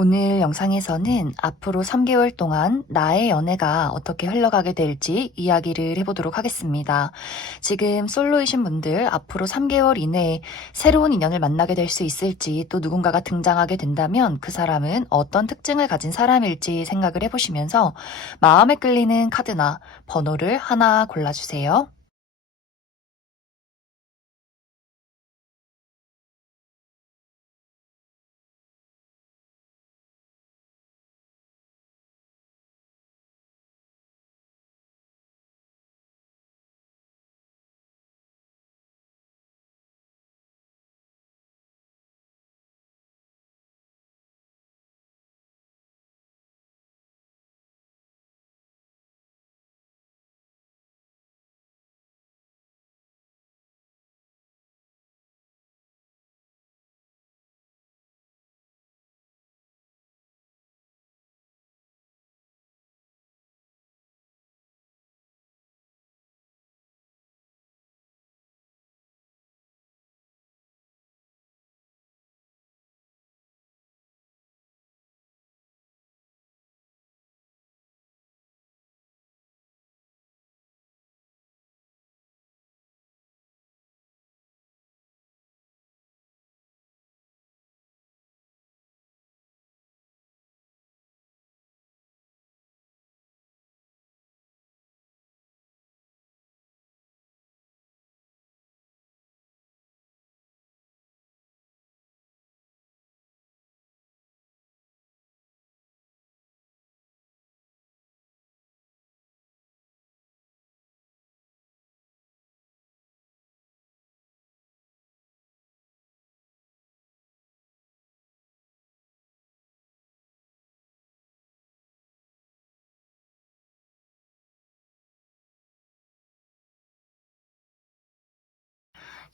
오늘 영상에서는 앞으로 3개월 동안 나의 연애가 어떻게 흘러가게 될지 이야기를 해보도록 하겠습니다. 지금 솔로이신 분들 앞으로 3개월 이내에 새로운 인연을 만나게 될 수 있을지, 또 누군가가 등장하게 된다면 그 사람은 어떤 특징을 가진 사람일지 생각을 해보시면서 마음에 끌리는 카드나 번호를 하나 골라주세요.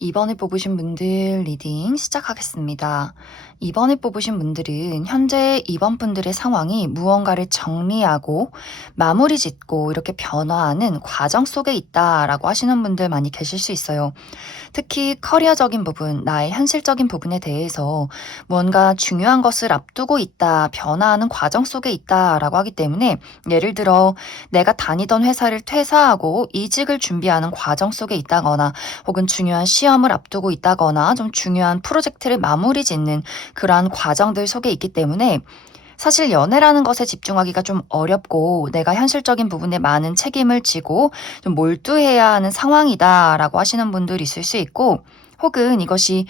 이번에 뽑으신 분들 리딩 시작하겠습니다. 이번에 뽑으신 분들은 현재 이번 분들의 상황이 무언가를 정리하고 마무리 짓고 이렇게 변화하는 과정 속에 있다라고 하시는 분들 많이 계실 수 있어요. 특히 커리어적인 부분, 나의 현실적인 부분에 대해서 무언가 중요한 것을 앞두고 있다, 변화하는 과정 속에 있다라고 하기 때문에, 예를 들어 내가 다니던 회사를 퇴사하고 이직을 준비하는 과정 속에 있다거나, 혹은 중요한 시험을 앞두고 있다거나 좀 중요한 프로젝트를 마무리 짓는 그러한 과정들 속에 있기 때문에, 사실 연애라는 것에 집중하기가 좀 어렵고 내가 현실적인 부분에 많은 책임을 지고 좀 몰두해야 하는 상황이다라고 하시는 분들이 있을 수 있고, 혹은 이것이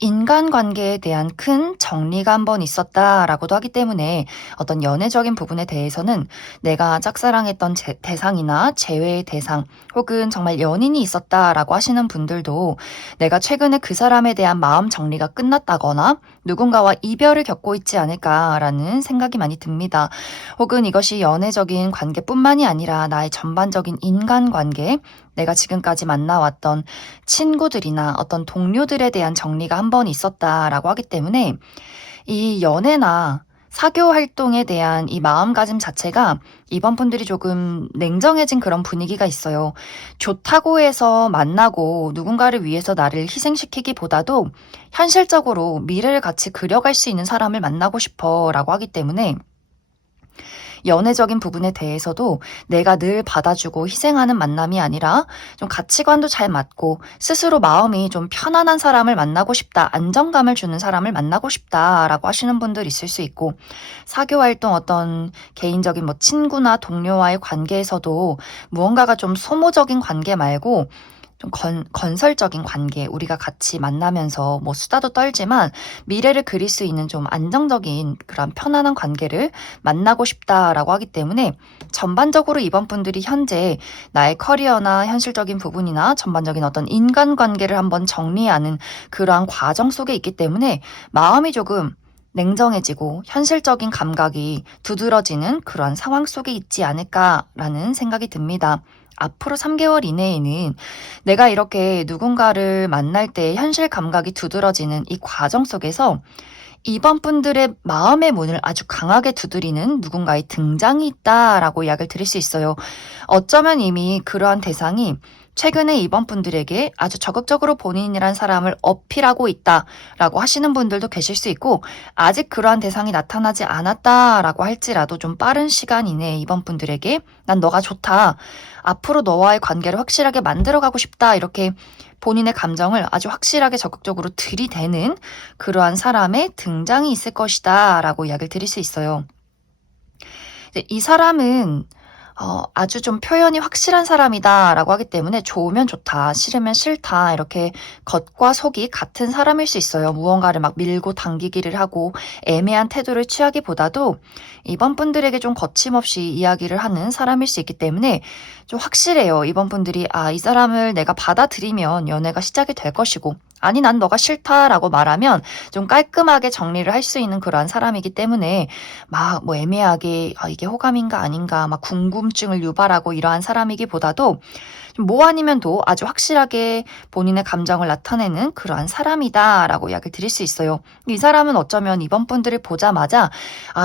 인간관계에 대한 큰 정리가 한번 있었다라고도 하기 때문에, 어떤 연애적인 부분에 대해서는 내가 짝사랑했던 대상이나 재회의 대상, 혹은 정말 연인이 있었다라고 하시는 분들도 내가 최근에 그 사람에 대한 마음 정리가 끝났다거나 누군가와 이별을 겪고 있지 않을까라는 생각이 많이 듭니다. 혹은 이것이 연애적인 관계뿐만이 아니라 나의 전반적인 인간관계, 내가 지금까지 만나왔던 친구들이나 어떤 동료들에 대한 정리가 한 번 있었다라고 하기 때문에, 이 연애나 사교 활동에 대한 이 마음가짐 자체가 이번 분들이 조금 냉정해진 그런 분위기가 있어요. 좋다고 해서 만나고 누군가를 위해서 나를 희생시키기보다도 현실적으로 미래를 같이 그려갈 수 있는 사람을 만나고 싶어 라고 하기 때문에, 연애적인 부분에 대해서도 내가 늘 받아주고 희생하는 만남이 아니라 좀 가치관도 잘 맞고 스스로 마음이 좀 편안한 사람을 만나고 싶다, 안정감을 주는 사람을 만나고 싶다라고 하시는 분들 있을 수 있고, 사교 활동, 어떤 개인적인 뭐 친구나 동료와의 관계에서도 무언가가 좀 소모적인 관계 말고 좀 건설적인 관계, 우리가 같이 만나면서 뭐 수다도 떨지만 미래를 그릴 수 있는 좀 안정적인 그런 편안한 관계를 만나고 싶다라고 하기 때문에, 전반적으로 이번 분들이 현재 나의 커리어나 현실적인 부분이나 전반적인 어떤 인간관계를 한번 정리하는 그러한 과정 속에 있기 때문에 마음이 조금 냉정해지고 현실적인 감각이 두드러지는 그러한 상황 속에 있지 않을까라는 생각이 듭니다. 앞으로 3개월 이내에는 내가 이렇게 누군가를 만날 때 현실 감각이 두드러지는 이 과정 속에서 이번 분들의 마음의 문을 아주 강하게 두드리는 누군가의 등장이 있다라고 이야기를 드릴 수 있어요. 어쩌면 이미 그러한 대상이 최근에 이번 분들에게 아주 적극적으로 본인이란 사람을 어필하고 있다라고 하시는 분들도 계실 수 있고, 아직 그러한 대상이 나타나지 않았다라고 할지라도 좀 빠른 시간 이내에 이번 분들에게 난 너가 좋다, 앞으로 너와의 관계를 확실하게 만들어가고 싶다, 이렇게 본인의 감정을 아주 확실하게 적극적으로 들이대는 그러한 사람의 등장이 있을 것이다 라고 이야기를 드릴 수 있어요. 이 사람은 아주 좀 표현이 확실한 사람이다라고 하기 때문에 좋으면 좋다, 싫으면 싫다, 이렇게 겉과 속이 같은 사람일 수 있어요. 무언가를 막 밀고 당기기를 하고 애매한 태도를 취하기보다도 이번 분들에게 좀 거침없이 이야기를 하는 사람일 수 있기 때문에 좀 확실해요. 이번 분들이 이 사람을 내가 받아들이면 연애가 시작이 될 것이고, 아니 난 너가 싫다라고 말하면 좀 깔끔하게 정리를 할 수 있는 그러한 사람이기 때문에 막 뭐 애매하게 이게 호감인가 아닌가 막 궁금증을 유발하고 이러한 사람이기보다도 뭐 아니면 도 아주 확실하게 본인의 감정을 나타내는 그러한 사람이다라고 이야기를 드릴 수 있어요. 이 사람은 어쩌면 이번 분들을 보자마자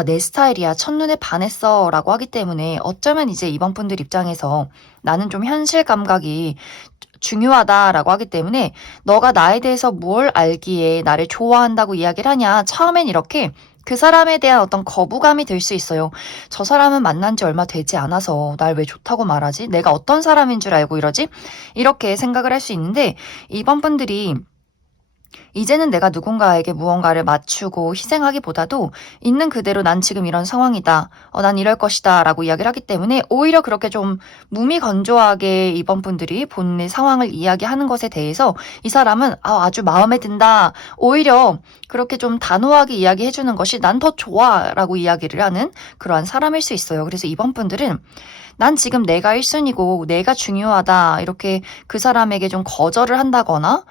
내 스타일이야, 첫눈에 반했어 라고 하기 때문에 어쩌면 이제 이번 분들 입장에서 나는 좀 현실 감각이 중요하다라고 하기 때문에 너가 나에 대해서 뭘 알기에 나를 좋아한다고 이야기를 하냐, 처음엔 이렇게 그 사람에 대한 어떤 거부감이 들 수 있어요. 저 사람은 만난 지 얼마 되지 않아서 날 왜 좋다고 말하지? 내가 어떤 사람인 줄 알고 이러지? 이렇게 생각을 할 수 있는데, 이번 분들이 이제는 내가 누군가에게 무언가를 맞추고 희생하기보다도 있는 그대로 난 지금 이런 상황이다, 난 이럴 것이다 라고 이야기를 하기 때문에 오히려 그렇게 좀 무미건조하게 이번 분들이 본인의 상황을 이야기하는 것에 대해서 이 사람은 아주 마음에 든다, 오히려 그렇게 좀 단호하게 이야기해주는 것이 난 더 좋아 라고 이야기를 하는 그러한 사람일 수 있어요. 그래서 이번 분들은 난 지금 내가 1순위고 내가 중요하다, 이렇게 그 사람에게 좀 거절을 한다거나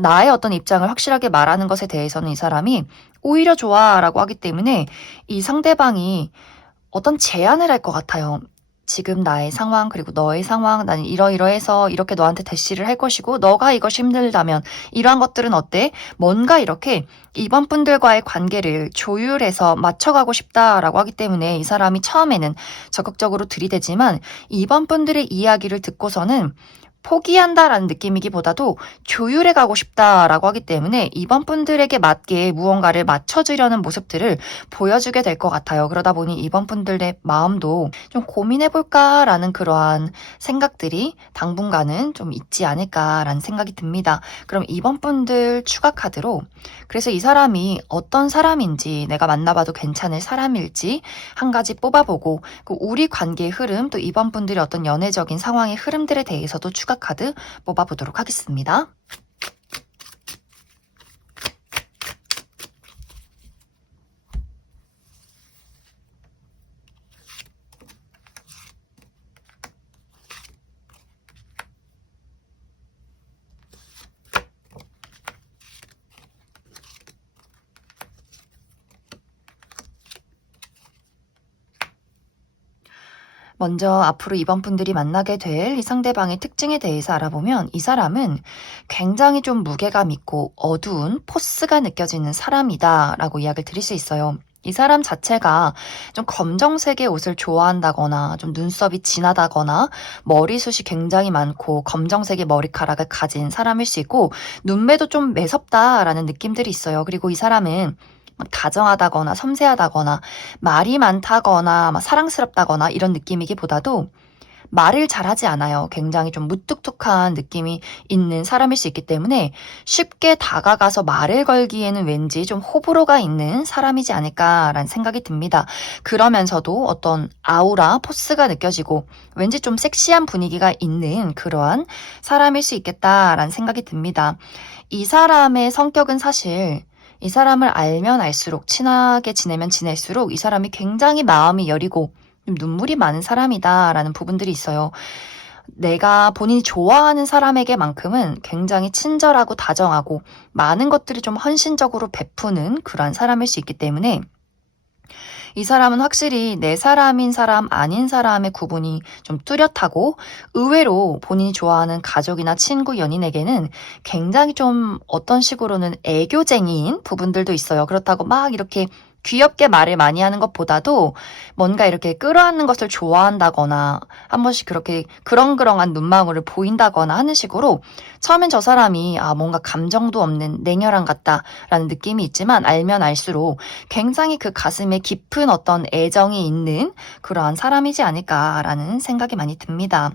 나의 어떤 입장을 확실하게 말하는 것에 대해서는 이 사람이 오히려 좋아라고 하기 때문에 이 상대방이 어떤 제안을 할 것 같아요. 지금 나의 상황, 그리고 너의 상황, 나는 이러이러해서 이렇게 너한테 대시를 할 것이고, 너가 이것이 힘들다면 이러한 것들은 어때? 뭔가 이렇게 이번 분들과의 관계를 조율해서 맞춰가고 싶다라고 하기 때문에 이 사람이 처음에는 적극적으로 들이대지만 이번 분들의 이야기를 듣고서는 포기한다라는 느낌이기보다도 조율해 가고 싶다라고 하기 때문에 이번 분들에게 맞게 무언가를 맞춰주려는 모습들을 보여주게 될 것 같아요. 그러다 보니 이번 분들의 마음도 좀 고민해볼까라는 그러한 생각들이 당분간은 좀 있지 않을까라는 생각이 듭니다. 그럼 이번 분들 추가 카드로, 그래서 이 사람이 어떤 사람인지, 내가 만나봐도 괜찮을 사람일지 한 가지 뽑아보고, 우리 관계의 흐름, 또 이번 분들의 어떤 연애적인 상황의 흐름들에 대해서도 추가 카드 뽑아보도록 하겠습니다. 먼저 앞으로 이번 분들이 만나게 될 이 상대방의 특징에 대해서 알아보면, 이 사람은 굉장히 좀 무게감 있고 어두운 포스가 느껴지는 사람이다 라고 이야기를 드릴 수 있어요. 이 사람 자체가 좀 검정색의 옷을 좋아한다거나, 좀 눈썹이 진하다거나, 머리숱이 굉장히 많고 검정색의 머리카락을 가진 사람일 수 있고, 눈매도 좀 매섭다라는 느낌들이 있어요. 그리고 이 사람은 다정하다거나 섬세하다거나 말이 많다거나 사랑스럽다거나 이런 느낌이기보다도 말을 잘하지 않아요. 굉장히 좀 무뚝뚝한 느낌이 있는 사람일 수 있기 때문에 쉽게 다가가서 말을 걸기에는 왠지 좀 호불호가 있는 사람이지 않을까라는 생각이 듭니다. 그러면서도 어떤 아우라, 포스가 느껴지고 왠지 좀 섹시한 분위기가 있는 그러한 사람일 수 있겠다라는 생각이 듭니다. 이 사람의 성격은 사실 이 사람을 알면 알수록, 친하게 지내면 지낼수록 이 사람이 굉장히 마음이 여리고 눈물이 많은 사람이다라는 부분들이 있어요. 내가 본인이 좋아하는 사람에게만큼은 굉장히 친절하고 다정하고 많은 것들을 좀 헌신적으로 베푸는 그러한 사람일 수 있기 때문에 이 사람은 확실히 내 사람인 사람, 아닌 사람의 구분이 좀 뚜렷하고, 의외로 본인이 좋아하는 가족이나 친구, 연인에게는 굉장히 좀 어떤 식으로는 애교쟁이인 부분들도 있어요. 그렇다고 막 이렇게 귀엽게 말을 많이 하는 것보다도 뭔가 이렇게 끌어안는 것을 좋아한다거나 한 번씩 그렇게 그렁그렁한 눈망울을 보인다거나 하는 식으로 처음엔 저 사람이 뭔가 감정도 없는 냉혈한 같다라는 느낌이 있지만 알면 알수록 굉장히 그 가슴에 깊은 어떤 애정이 있는 그러한 사람이지 않을까라는 생각이 많이 듭니다.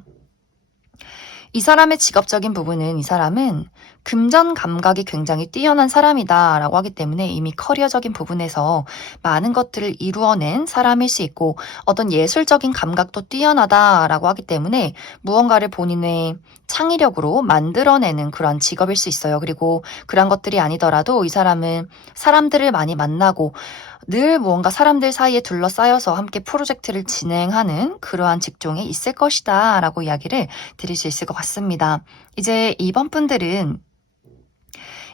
이 사람의 직업적인 부분은 이 사람은 금전 감각이 굉장히 뛰어난 사람이다라고 하기 때문에 이미 커리어적인 부분에서 많은 것들을 이루어낸 사람일 수 있고 어떤 예술적인 감각도 뛰어나다라고 하기 때문에 무언가를 본인의 창의력으로 만들어내는 그런 직업일 수 있어요. 그리고 그런 것들이 아니더라도 이 사람은 사람들을 많이 만나고 늘 무언가 사람들 사이에 둘러싸여서 함께 프로젝트를 진행하는 그러한 직종에 있을 것이다 라고 이야기를 드릴 수 있을 것 같습니다. 이제 이번 분들은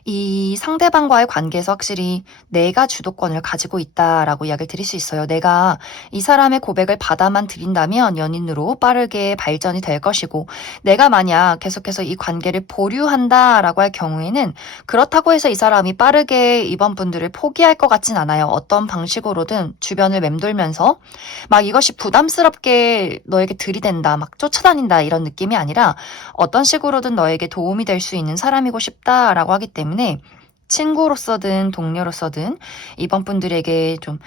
이 상대방과의 관계에서 확실히 내가 주도권을 가지고 있다라고 이야기를 드릴 수 있어요. 내가 이 사람의 고백을 받아만 들인다면 연인으로 빠르게 발전이 될 것이고 내가 만약 계속해서 이 관계를 보류한다라고 할 경우에는 그렇다고 해서 이 사람이 빠르게 이번 분들을 포기할 것 같진 않아요. 어떤 방식으로든 주변을 맴돌면서 막 이것이 부담스럽게 너에게 들이댄다, 막 쫓아다닌다 이런 느낌이 아니라 어떤 식으로든 너에게 도움이 될 수 있는 사람이고 싶다라고 하기 때문에 친구로서든 동료로서든 이번 분들에게 좀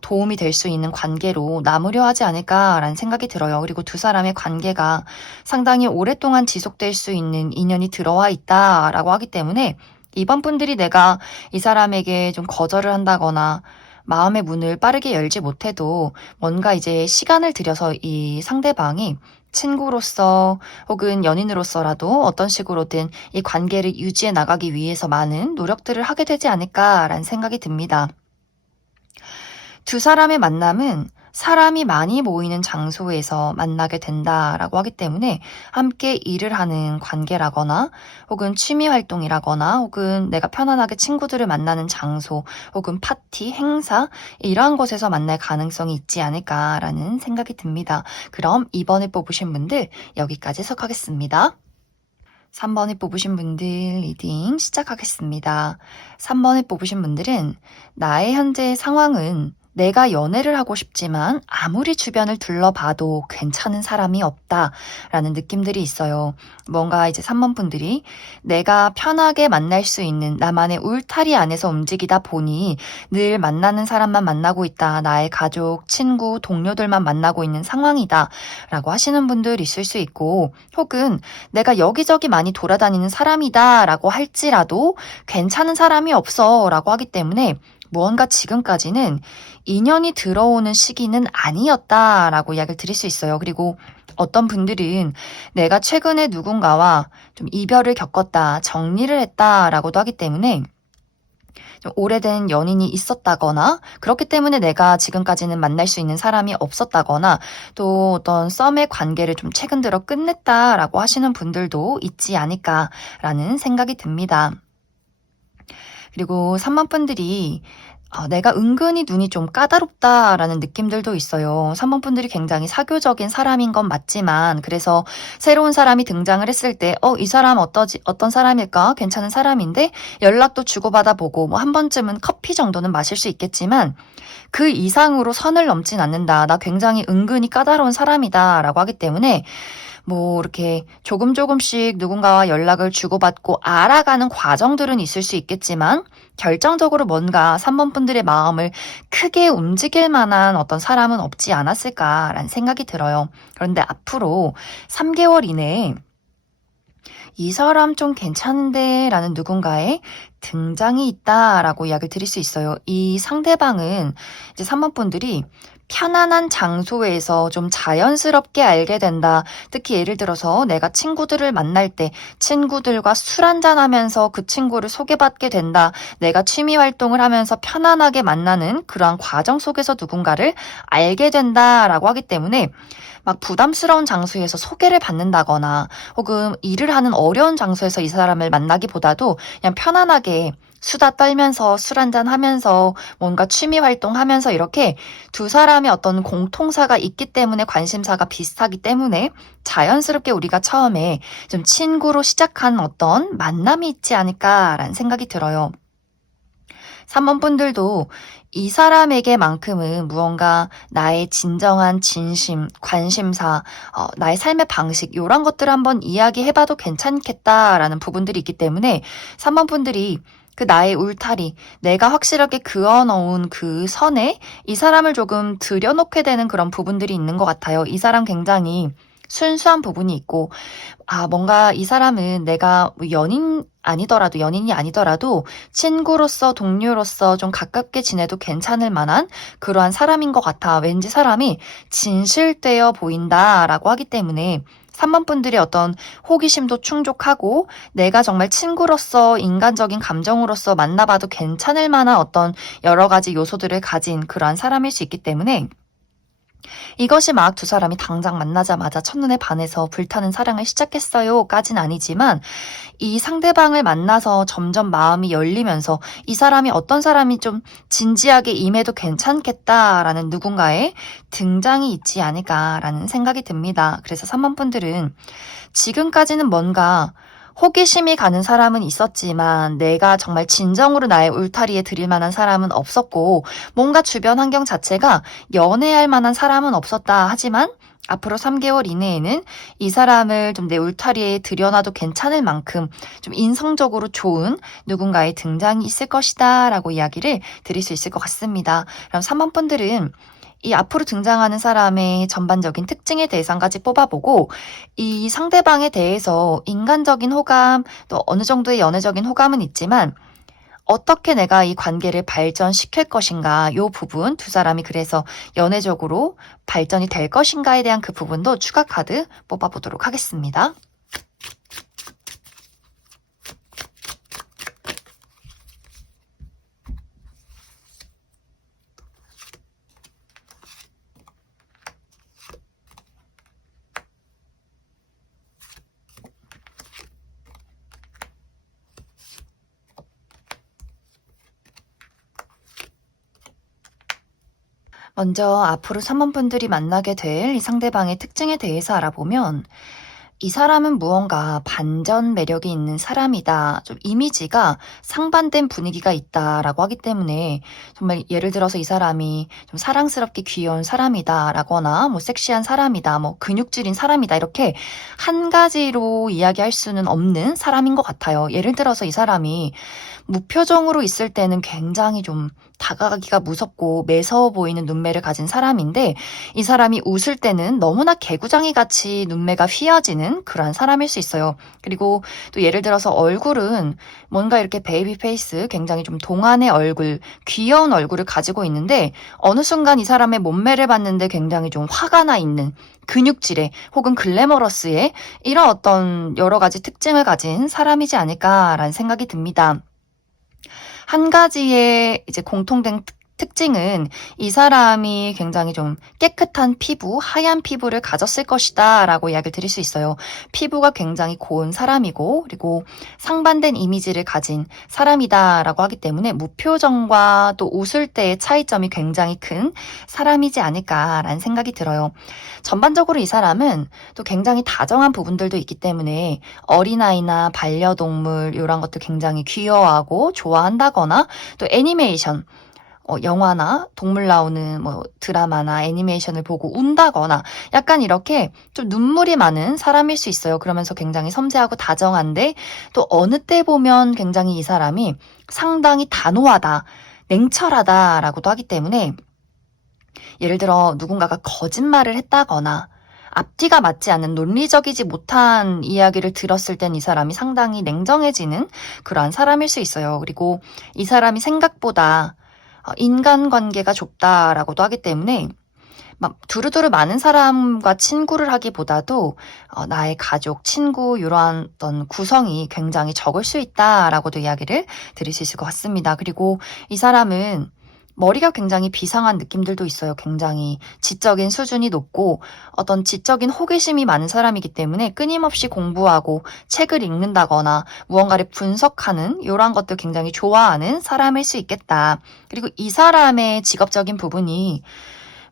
도움이 될 수 있는 관계로 남으려 하지 않을까라는 생각이 들어요. 그리고 두 사람의 관계가 상당히 오랫동안 지속될 수 있는 인연이 들어와 있다라고 하기 때문에 이번 분들이 내가 이 사람에게 좀 거절을 한다거나 마음의 문을 빠르게 열지 못해도 뭔가 이제 시간을 들여서 이 상대방이 친구로서 혹은 연인으로서라도 어떤 식으로든 이 관계를 유지해 나가기 위해서 많은 노력들을 하게 되지 않을까라는 생각이 듭니다. 두 사람의 만남은 사람이 많이 모이는 장소에서 만나게 된다라고 하기 때문에 함께 일을 하는 관계라거나 혹은 취미 활동이라거나 혹은 내가 편안하게 친구들을 만나는 장소 혹은 파티, 행사 이러한 곳에서 만날 가능성이 있지 않을까라는 생각이 듭니다. 그럼 이번에 뽑으신 분들 여기까지 해석하겠습니다. 3번에 뽑으신 분들 리딩 시작하겠습니다. 3번에 뽑으신 분들은 나의 현재 상황은 내가 연애를 하고 싶지만 아무리 주변을 둘러봐도 괜찮은 사람이 없다라는 느낌들이 있어요. 뭔가 이제 3번 분들이 내가 편하게 만날 수 있는 나만의 울타리 안에서 움직이다 보니 늘 만나는 사람만 만나고 있다. 나의 가족, 친구, 동료들만 만나고 있는 상황이다. 라고 하시는 분들 있을 수 있고 혹은 내가 여기저기 많이 돌아다니는 사람이다 라고 할지라도 괜찮은 사람이 없어 라고 하기 때문에 무언가 지금까지는 인연이 들어오는 시기는 아니었다라고 이야기를 드릴 수 있어요. 그리고 어떤 분들은 내가 최근에 누군가와 좀 이별을 겪었다, 정리를 했다라고도 하기 때문에 좀 오래된 연인이 있었다거나 그렇기 때문에 내가 지금까지는 만날 수 있는 사람이 없었다거나 또 어떤 썸의 관계를 좀 최근 들어 끝냈다라고 하시는 분들도 있지 않을까라는 생각이 듭니다. 그리고 3번 분들이 내가 은근히 눈이 좀 까다롭다라는 느낌들도 있어요. 3번 분들이 굉장히 사교적인 사람인 건 맞지만 그래서 새로운 사람이 등장을 했을 때 이 사람 어떤 사람일까? 괜찮은 사람인데 연락도 주고받아 보고 뭐 한 번쯤은 커피 정도는 마실 수 있겠지만 그 이상으로 선을 넘진 않는다. 나 굉장히 은근히 까다로운 사람이다라고 하기 때문에 뭐 이렇게 조금씩 누군가와 연락을 주고받고 알아가는 과정들은 있을 수 있겠지만 결정적으로 뭔가 3번 분들의 마음을 크게 움직일 만한 어떤 사람은 없지 않았을까라는 생각이 들어요. 그런데 앞으로 3개월 이내에 이 사람 좀 괜찮은데 라는 누군가의 등장이 있다라고 이야기를 드릴 수 있어요. 이 상대방은 이제 3번 분들이 편안한 장소에서 좀 자연스럽게 알게 된다. 특히 예를 들어서 내가 친구들을 만날 때 친구들과 술 한잔하면서 그 친구를 소개받게 된다. 내가 취미 활동을 하면서 편안하게 만나는 그러한 과정 속에서 누군가를 알게 된다라고 하기 때문에 막 부담스러운 장소에서 소개를 받는다거나 혹은 일을 하는 어려운 장소에서 이 사람을 만나기보다도 그냥 편안하게 수다 떨면서 술 한잔 하면서 뭔가 취미 활동하면서 이렇게 두 사람의 어떤 공통사가 있기 때문에 관심사가 비슷하기 때문에 자연스럽게 우리가 처음에 좀 친구로 시작한 어떤 만남이 있지 않을까라는 생각이 들어요. 3번 분들도 이 사람에게만큼은 무언가 나의 진정한 진심, 관심사, 나의 삶의 방식 이런 것들을 한번 이야기해봐도 괜찮겠다라는 부분들이 있기 때문에 3번 분들이 그 나의 울타리, 내가 확실하게 그어놓은 그 선에 이 사람을 조금 들여놓게 되는 그런 부분들이 있는 것 같아요. 이 사람 굉장히 순수한 부분이 있고, 뭔가 이 사람은 내가 뭐 연인이 아니더라도 친구로서, 동료로서 좀 가깝게 지내도 괜찮을 만한 그러한 사람인 것 같아. 왠지 사람이 진실되어 보인다라고 하기 때문에 3번 분들의 어떤 호기심도 충족하고 내가 정말 친구로서 인간적인 감정으로서 만나봐도 괜찮을 만한 어떤 여러 가지 요소들을 가진 그러한 사람일 수 있기 때문에 이것이 막 두 사람이 당장 만나자마자 첫눈에 반해서 불타는 사랑을 시작했어요 까진 아니지만 이 상대방을 만나서 점점 마음이 열리면서 이 사람이 어떤 사람이 좀 진지하게 임해도 괜찮겠다라는 누군가의 등장이 있지 않을까라는 생각이 듭니다. 그래서 3번 분들은 지금까지는 뭔가 호기심이 가는 사람은 있었지만 내가 정말 진정으로 나의 울타리에 들일 만한 사람은 없었고 뭔가 주변 환경 자체가 연애할 만한 사람은 없었다. 하지만 앞으로 3개월 이내에는 이 사람을 좀 내 울타리에 들여놔도 괜찮을 만큼 좀 인성적으로 좋은 누군가의 등장이 있을 것이다 라고 이야기를 드릴 수 있을 것 같습니다. 그럼 3번 분들은 이 앞으로 등장하는 사람의 전반적인 특징에 대해서 한 가지 뽑아보고 이 상대방에 대해서 인간적인 호감 또 어느 정도의 연애적인 호감은 있지만 어떻게 내가 이 관계를 발전시킬 것인가 요 부분 두 사람이 그래서 연애적으로 발전이 될 것인가에 대한 그 부분도 추가 카드 뽑아보도록 하겠습니다. 먼저 앞으로 3번 분들이 만나게 될 이 상대방의 특징에 대해서 알아보면 이 사람은 무언가 반전 매력이 있는 사람이다. 좀 이미지가 상반된 분위기가 있다라고 하기 때문에 정말 예를 들어서 이 사람이 좀 사랑스럽게 귀여운 사람이다라거나 뭐 섹시한 사람이다, 뭐 근육질인 사람이다 이렇게 한 가지로 이야기할 수는 없는 사람인 것 같아요. 예를 들어서 이 사람이 무표정으로 있을 때는 굉장히 좀 다가가기가 무섭고 매서워 보이는 눈매를 가진 사람인데 이 사람이 웃을 때는 너무나 개구장이 같이 눈매가 휘어지는 그런 사람일 수 있어요. 그리고 또 예를 들어서 얼굴은 뭔가 이렇게 베이비 페이스 굉장히 좀 동안의 얼굴, 귀여운 얼굴을 가지고 있는데 어느 순간 이 사람의 몸매를 봤는데 굉장히 좀 화가 나 있는 근육질의 혹은 글래머러스의 이런 어떤 여러 가지 특징을 가진 사람이지 않을까라는 생각이 듭니다. 한 가지의 이제 공통된 특징은 이 사람이 굉장히 좀 깨끗한 피부, 하얀 피부를 가졌을 것이다 라고 이야기를 드릴 수 있어요. 피부가 굉장히 고운 사람이고 그리고 상반된 이미지를 가진 사람이다 라고 하기 때문에 무표정과 또 웃을 때의 차이점이 굉장히 큰 사람이지 않을까라는 생각이 들어요. 전반적으로 이 사람은 또 굉장히 다정한 부분들도 있기 때문에 어린아이나 반려동물 이런 것도 굉장히 귀여워하고 좋아한다거나 또 애니메이션 영화나 동물 나오는 뭐 드라마나 애니메이션을 보고 운다거나 약간 이렇게 좀 눈물이 많은 사람일 수 있어요. 그러면서 굉장히 섬세하고 다정한데 또 어느 때 보면 굉장히 이 사람이 상당히 단호하다, 냉철하다라고도 하기 때문에 예를 들어 누군가가 거짓말을 했다거나 앞뒤가 맞지 않는 논리적이지 못한 이야기를 들었을 땐 이 사람이 상당히 냉정해지는 그러한 사람일 수 있어요. 그리고 이 사람이 생각보다 인간관계가 좁다라고도 하기 때문에 막 두루두루 많은 사람과 친구를 하기보다도 나의 가족, 친구 이러한 어떤 구성이 굉장히 적을 수 있다라고도 이야기를 드릴 수 있을 것 같습니다. 그리고 이 사람은 머리가 굉장히 비상한 느낌들도 있어요. 굉장히 지적인 수준이 높고 어떤 지적인 호기심이 많은 사람이기 때문에 끊임없이 공부하고 책을 읽는다거나 무언가를 분석하는 이러한 것들 굉장히 좋아하는 사람일 수 있겠다. 그리고 이 사람의 직업적인 부분이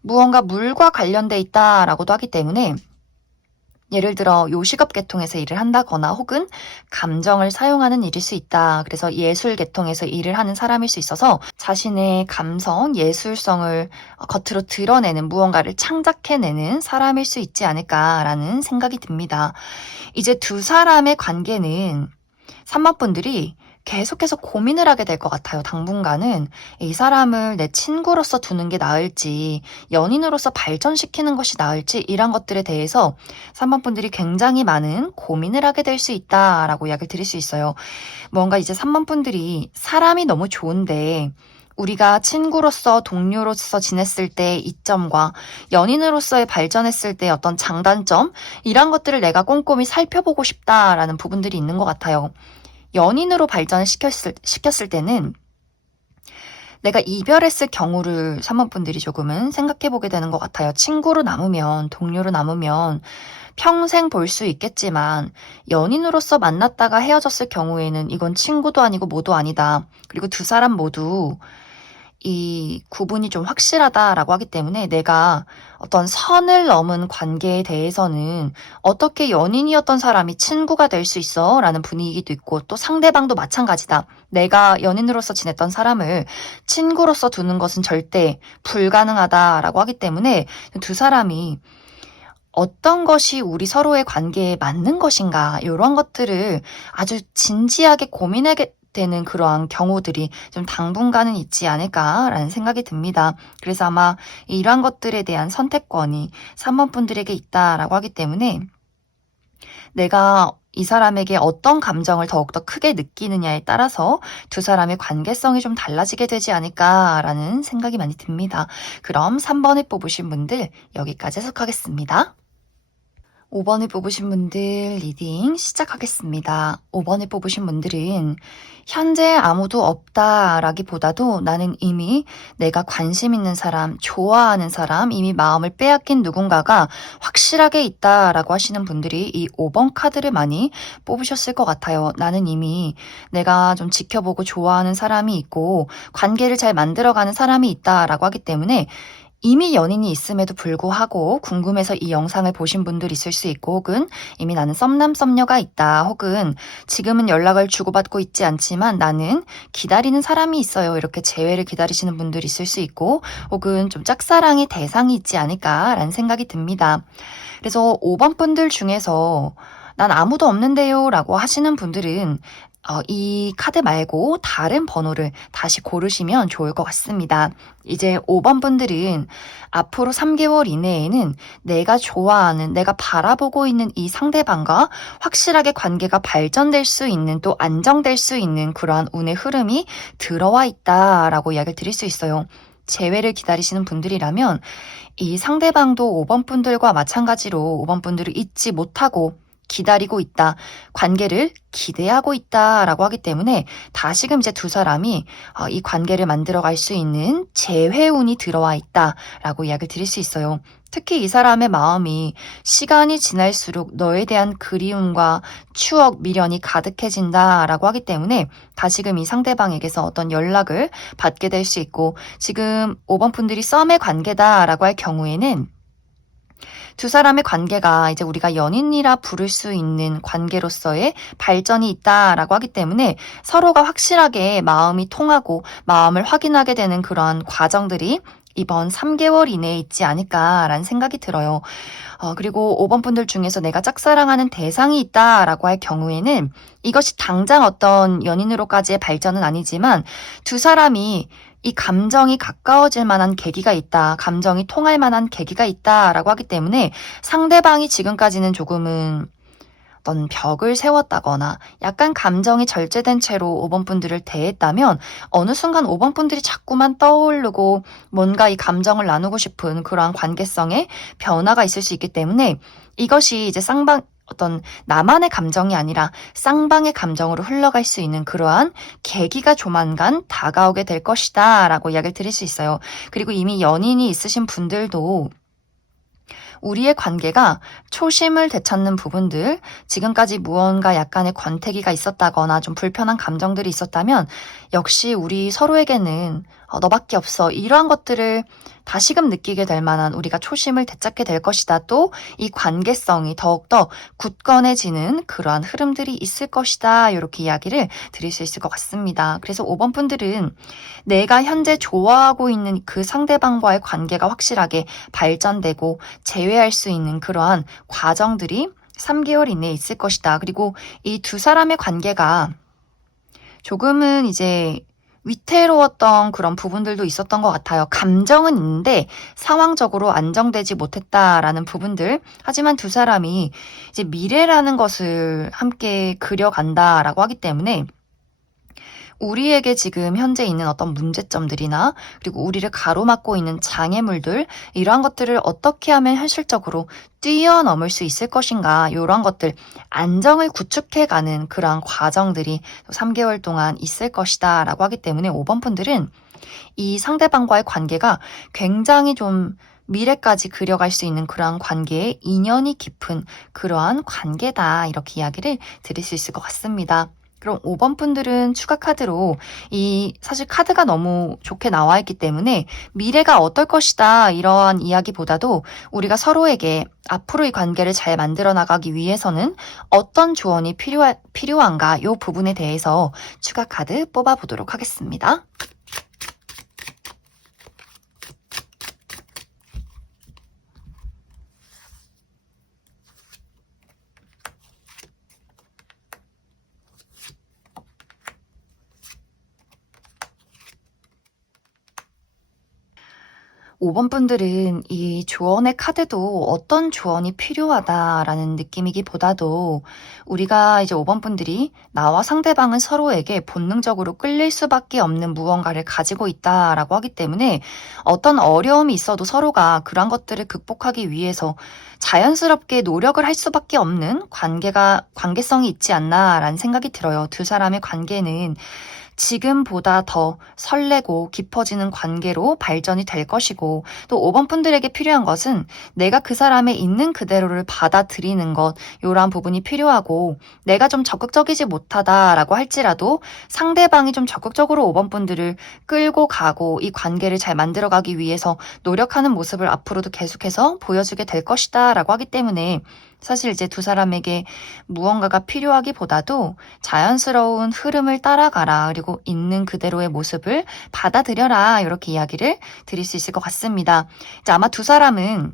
무언가 물과 관련돼 있다라고도 하기 때문에 예를 들어 요식업 계통에서 일을 한다거나 혹은 감정을 사용하는 일일 수 있다. 그래서 예술 계통에서 일을 하는 사람일 수 있어서 자신의 감성, 예술성을 겉으로 드러내는 무언가를 창작해내는 사람일 수 있지 않을까라는 생각이 듭니다. 이제 두 사람의 관계는 3번 분들이 계속해서 고민을 하게 될 것 같아요. 당분간은 이 사람을 내 친구로서 두는 게 나을지, 연인으로서 발전시키는 것이 나을지 이런 것들에 대해서 3번 분들이 굉장히 많은 고민을 하게 될 수 있다라고 이야기를 드릴 수 있어요. 뭔가 이제 3번 분들이 사람이 너무 좋은데 우리가 친구로서 동료로서 지냈을 때의 이점과 연인으로서의 발전했을 때 어떤 장단점 이런 것들을 내가 꼼꼼히 살펴보고 싶다라는 부분들이 있는 것 같아요. 연인으로 발전을 시켰을 때는 내가 이별했을 경우를 3번 분들이 조금은 생각해 보게 되는 것 같아요. 친구로 남으면, 동료로 남으면 평생 볼 수 있겠지만 연인으로서 만났다가 헤어졌을 경우에는 이건 친구도 아니고 뭐도 아니다. 그리고 두 사람 모두 이 구분이 좀 확실하다라고 하기 때문에 내가 어떤 선을 넘은 관계에 대해서는 어떻게 연인이었던 사람이 친구가 될 수 있어? 라는 분위기도 있고 또 상대방도 마찬가지다. 내가 연인으로서 지냈던 사람을 친구로서 두는 것은 절대 불가능하다라고 하기 때문에 두 사람이 어떤 것이 우리 서로의 관계에 맞는 것인가 이런 것들을 아주 진지하게 고민하게 되는 그러한 경우들이 좀 당분간은 있지 않을까라는 생각이 듭니다. 그래서 아마 이러한 것들에 대한 선택권이 3번 분들에게 있다라고 하기 때문에 내가 이 사람에게 어떤 감정을 더욱더 크게 느끼느냐에 따라서 두 사람의 관계성이 좀 달라지게 되지 않을까라는 생각이 많이 듭니다. 그럼 3번을 뽑으신 분들 여기까지 해석하겠습니다. 5번을 뽑으신 분들 리딩 시작하겠습니다. 5번을 뽑으신 분들은 현재 아무도 없다라기보다도 나는 이미 내가 관심 있는 사람, 좋아하는 사람, 이미 마음을 빼앗긴 누군가가 확실하게 있다라고 하시는 분들이 이 5번 카드를 많이 뽑으셨을 것 같아요. 나는 이미 내가 좀 지켜보고 좋아하는 사람이 있고 관계를 잘 만들어가는 사람이 있다라고 하기 때문에 이미 연인이 있음에도 불구하고 궁금해서 이 영상을 보신 분들 있을 수 있고 혹은 이미 나는 썸남 썸녀가 있다 혹은 지금은 연락을 주고받고 있지 않지만 나는 기다리는 사람이 있어요. 이렇게 재회를 기다리시는 분들 있을 수 있고 혹은 좀 짝사랑의 대상이 있지 않을까라는 생각이 듭니다. 그래서 5번 분들 중에서 난 아무도 없는데요 라고 하시는 분들은 이 카드 말고 다른 번호를 다시 고르시면 좋을 것 같습니다. 이제 5번 분들은 앞으로 3개월 이내에는 내가 좋아하는, 내가 바라보고 있는 이 상대방과 확실하게 관계가 발전될 수 있는 또 안정될 수 있는 그러한 운의 흐름이 들어와 있다라고 이야기를 드릴 수 있어요. 재회를 기다리시는 분들이라면 이 상대방도 5번 분들과 마찬가지로 5번 분들을 잊지 못하고 기다리고 있다. 관계를 기대하고 있다라고 하기 때문에 다시금 이제 두 사람이 이 관계를 만들어갈 수 있는 재회운이 들어와 있다라고 이야기를 드릴 수 있어요. 특히 이 사람의 마음이 시간이 지날수록 너에 대한 그리움과 추억, 미련이 가득해진다라고 하기 때문에 다시금 이 상대방에게서 어떤 연락을 받게 될 수 있고 지금 5번 분들이 썸의 관계다라고 할 경우에는 두 사람의 관계가 이제 우리가 연인이라 부를 수 있는 관계로서의 발전이 있다라고 하기 때문에 서로가 확실하게 마음이 통하고 마음을 확인하게 되는 그런 과정들이 이번 3개월 이내에 있지 않을까라는 생각이 들어요. 그리고 5번 분들 중에서 내가 짝사랑하는 대상이 있다라고 할 경우에는 이것이 당장 어떤 연인으로까지의 발전은 아니지만 두 사람이 이 감정이 가까워질 만한 계기가 있다. 감정이 통할 만한 계기가 있다라고 하기 때문에 상대방이 지금까지는 조금은 어떤 벽을 세웠다거나 약간 감정이 절제된 채로 5번 분들을 대했다면 어느 순간 5번 분들이 자꾸만 떠오르고 뭔가 이 감정을 나누고 싶은 그러한 관계성에 변화가 있을 수 있기 때문에 이것이 이제 어떤 나만의 감정이 아니라 쌍방의 감정으로 흘러갈 수 있는 그러한 계기가 조만간 다가오게 될 것이다 라고 이야기를 드릴 수 있어요. 그리고 이미 연인이 있으신 분들도 우리의 관계가 초심을 되찾는 부분들, 지금까지 무언가 약간의 권태기가 있었다거나 좀 불편한 감정들이 있었다면 역시 우리 서로에게는 너밖에 없어. 이러한 것들을 다시금 느끼게 될 만한 우리가 초심을 되찾게 될 것이다. 또 이 관계성이 더욱더 굳건해지는 그러한 흐름들이 있을 것이다. 이렇게 이야기를 드릴 수 있을 것 같습니다. 그래서 5번 분들은 내가 현재 좋아하고 있는 그 상대방과의 관계가 확실하게 발전되고 재회할 수 있는 그러한 과정들이 3개월 이내에 있을 것이다. 그리고 이 두 사람의 관계가 조금은 이제 위태로웠던 그런 부분들도 있었던 것 같아요. 감정은 있는데 상황적으로 안정되지 못했다라는 부분들. 하지만 두 사람이 이제 미래라는 것을 함께 그려간다라고 하기 때문에 우리에게 지금 현재 있는 어떤 문제점들이나 그리고 우리를 가로막고 있는 장애물들 이러한 것들을 어떻게 하면 현실적으로 뛰어넘을 수 있을 것인가 이런 것들 안정을 구축해가는 그러한 과정들이 3개월 동안 있을 것이다 라고 하기 때문에 5번 분들은 이 상대방과의 관계가 굉장히 좀 미래까지 그려갈 수 있는 그러한 관계에 인연이 깊은 그러한 관계다 이렇게 이야기를 드릴 수 있을 것 같습니다. 그럼 5번 분들은 추가 카드로 사실 카드가 너무 좋게 나와 있기 때문에 미래가 어떨 것이다 이러한 이야기보다도 우리가 서로에게 앞으로 이 관계를 잘 만들어 나가기 위해서는 어떤 조언이 필요한가 이 부분에 대해서 추가 카드 뽑아보도록 하겠습니다. 5번 분들은 이 조언의 카드도 어떤 조언이 필요하다라는 느낌이기보다도 우리가 이제 5번 분들이 나와 상대방은 서로에게 본능적으로 끌릴 수밖에 없는 무언가를 가지고 있다라고 하기 때문에 어떤 어려움이 있어도 서로가 그런 것들을 극복하기 위해서 자연스럽게 노력을 할 수밖에 없는 관계성이 있지 않나라는 생각이 들어요. 두 사람의 관계는 지금보다 더 설레고 깊어지는 관계로 발전이 될 것이고 또 5번 분들에게 필요한 것은 내가 그 사람의 있는 그대로를 받아들이는 것 이러한 부분이 필요하고 내가 좀 적극적이지 못하다라고 할지라도 상대방이 좀 적극적으로 5번 분들을 끌고 가고 이 관계를 잘 만들어가기 위해서 노력하는 모습을 앞으로도 계속해서 보여주게 될 것이다 라고 하기 때문에 사실 이제 두 사람에게 무언가가 필요하기보다도 자연스러운 흐름을 따라가라. 그리고 있는 그대로의 모습을 받아들여라. 이렇게 이야기를 드릴 수 있을 것 같습니다. 이제 아마 두 사람은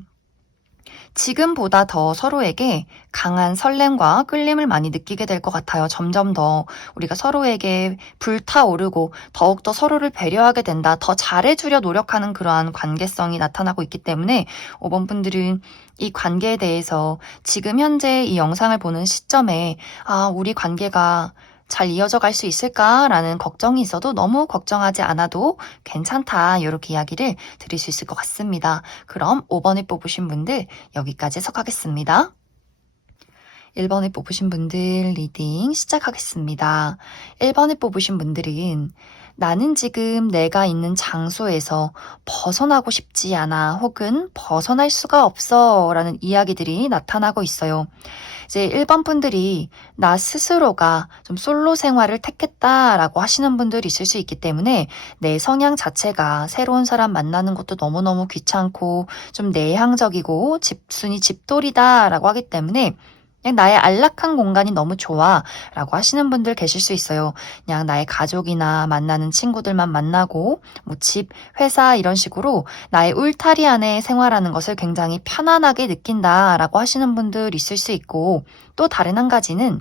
지금보다 더 서로에게 강한 설렘과 끌림을 많이 느끼게 될 것 같아요. 점점 더 우리가 서로에게 불타오르고 더욱더 서로를 배려하게 된다. 더 잘해주려 노력하는 그러한 관계성이 나타나고 있기 때문에 5번 분들은 이 관계에 대해서 지금 현재 이 영상을 보는 시점에 우리 관계가 잘 이어져 갈 수 있을까라는 걱정이 있어도 너무 걱정하지 않아도 괜찮다. 이렇게 이야기를 드릴 수 있을 것 같습니다. 그럼 5번을 뽑으신 분들 여기까지 해석하겠습니다. 1번을 뽑으신 분들 리딩 시작하겠습니다. 1번을 뽑으신 분들은 나는 지금 내가 있는 장소에서 벗어나고 싶지 않아 혹은 벗어날 수가 없어 라는 이야기들이 나타나고 있어요. 이제 1번 분들이 나 스스로가 좀 솔로 생활을 택했다라고 하시는 분들이 있을 수 있기 때문에 내 성향 자체가 새로운 사람 만나는 것도 너무너무 귀찮고 좀 내향적이고 집돌이다라고 하기 때문에 그냥 나의 안락한 공간이 너무 좋아 라고 하시는 분들 계실 수 있어요. 그냥 나의 가족이나 만나는 친구들만 만나고 뭐 집, 회사 이런 식으로 나의 울타리 안에 생활하는 것을 굉장히 편안하게 느낀다 라고 하시는 분들 있을 수 있고 또 다른 한 가지는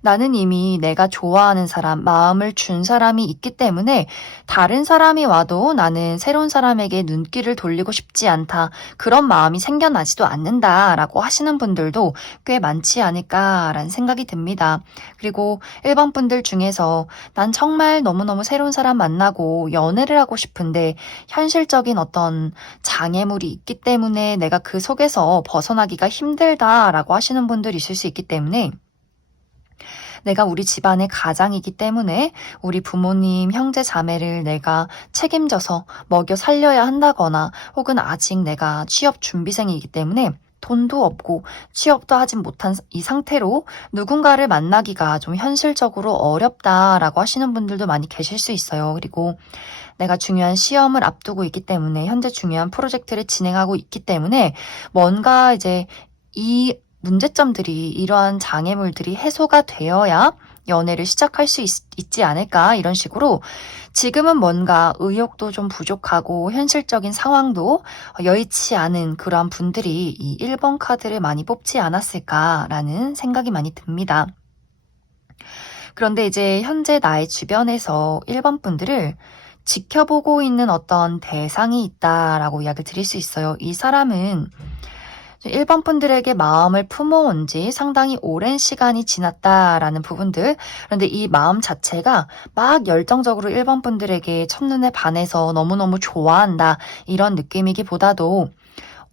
나는 이미 내가 좋아하는 사람, 마음을 준 사람이 있기 때문에 다른 사람이 와도 나는 새로운 사람에게 눈길을 돌리고 싶지 않다. 그런 마음이 생겨나지도 않는다라고 하시는 분들도 꽤 많지 않을까라는 생각이 듭니다. 그리고 1번 분들 중에서 난 정말 너무너무 새로운 사람 만나고 연애를 하고 싶은데 현실적인 어떤 장애물이 있기 때문에 내가 그 속에서 벗어나기가 힘들다라고 하시는 분들이 있을 수 있기 때문에 내가 우리 집안의 가장이기 때문에 우리 부모님, 형제, 자매를 내가 책임져서 먹여 살려야 한다거나 혹은 아직 내가 취업 준비생이기 때문에 돈도 없고 취업도 하지 못한 이 상태로 누군가를 만나기가 좀 현실적으로 어렵다라고 하시는 분들도 많이 계실 수 있어요. 그리고 내가 중요한 시험을 앞두고 있기 때문에 현재 중요한 프로젝트를 진행하고 있기 때문에 뭔가 이제 이 문제점들이 이러한 장애물들이 해소가 되어야 연애를 시작할 수 있지 않을까 이런 식으로 지금은 뭔가 의욕도 좀 부족하고 현실적인 상황도 여의치 않은 그러한 분들이 이 1번 카드를 많이 뽑지 않았을까라는 생각이 많이 듭니다. 그런데 이제 현재 나의 주변에서 1번 분들을 지켜보고 있는 어떤 대상이 있다라고 이야기를 드릴 수 있어요. 이 사람은 1번 분들에게 마음을 품어온 지 상당히 오랜 시간이 지났다라는 부분들. 그런데 이 마음 자체가 막 열정적으로 1번 분들에게 첫눈에 반해서 너무너무 좋아한다. 이런 느낌이기보다도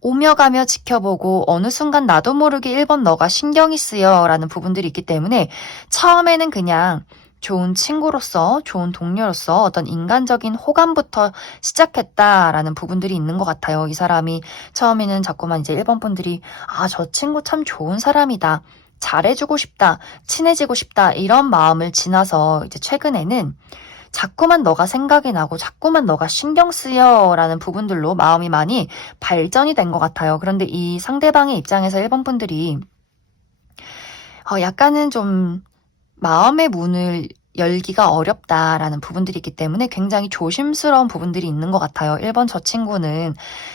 오며 가며 지켜보고 어느 순간 나도 모르게 1번 너가 신경이 쓰여 라는 부분들이 있기 때문에 처음에는 그냥 좋은 친구로서, 좋은 동료로서 어떤 인간적인 호감부터 시작했다라는 부분들이 있는 것 같아요. 이 사람이 처음에는 자꾸만 이제 1번 분들이 저 친구 참 좋은 사람이다. 잘해주고 싶다. 친해지고 싶다. 이런 마음을 지나서 이제 최근에는 자꾸만 너가 생각이 나고 자꾸만 너가 신경 쓰여 라는 부분들로 마음이 많이 발전이 된 것 같아요. 그런데 이 상대방의 입장에서 1번 분들이 약간은 좀 마음의 문을 열기가 어렵다라는 부분들이 있기 때문에 굉장히 조심스러운 부분들이 있는 것 같아요. 1번 저 친구는